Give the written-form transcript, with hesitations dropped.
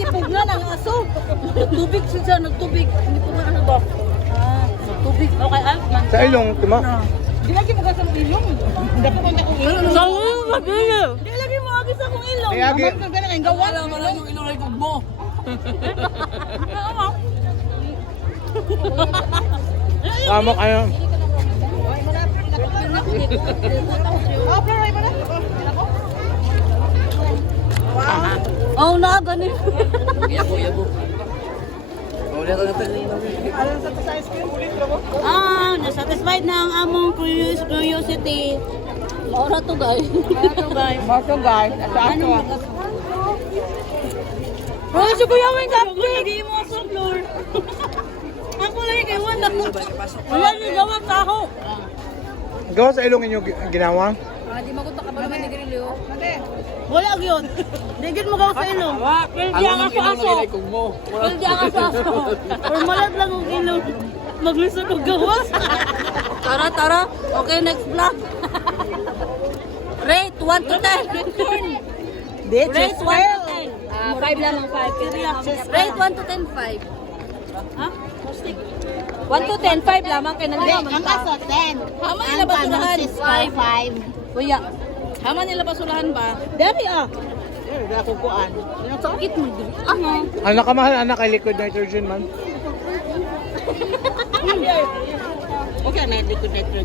ipugna ng aso. Tubig siya, nagtubig. Hindi ko na ano ba? Tubig. Okay, man. Sa ilong, tuma. Di lagi mo kasi ang ilong. Hindi ko na kung ilong. Sa ilong, mag-ilong. Di lagi mo agis akong ilong. Ay, agi. Amang kagana kayong gawa. Wala mo lang yung ilong ay mo. Kamo kayo. Oh, na ganun. Yabo. Na-satisfied na ang among curiosity. Maura to guys. Maso guys, Ano? Oh, si Kuya Wing cupcake! Hindi mo sa floor. Ako lang kay Wanda. Wala niyo gawa taho. Gawa sa ilong inyo ginawa? Di magunta ka ba naman ni Grillo? Wala yun. Digit mo gawa sa ilong. Pildi ang aso-aso. Pildi ang aso-aso. Or malat lang ang ilong. Maglisod og gawas. Tara. Okay, next vlog. Rate 1 to 10. Rate 1 to 10. 5 lang ang 5. Rate 1 to 10, 5. Ha? 1 to 10, 5 lamang kay nang Ang aso, 10. Hama nila basurahan? 5. Kuya, hama nila basurahan ba? Dari Nakukuan. Sakit mo din. Ano? Anak ka mahal, anak kay liquid nitrogen man. Okay, na liquid nitrogen.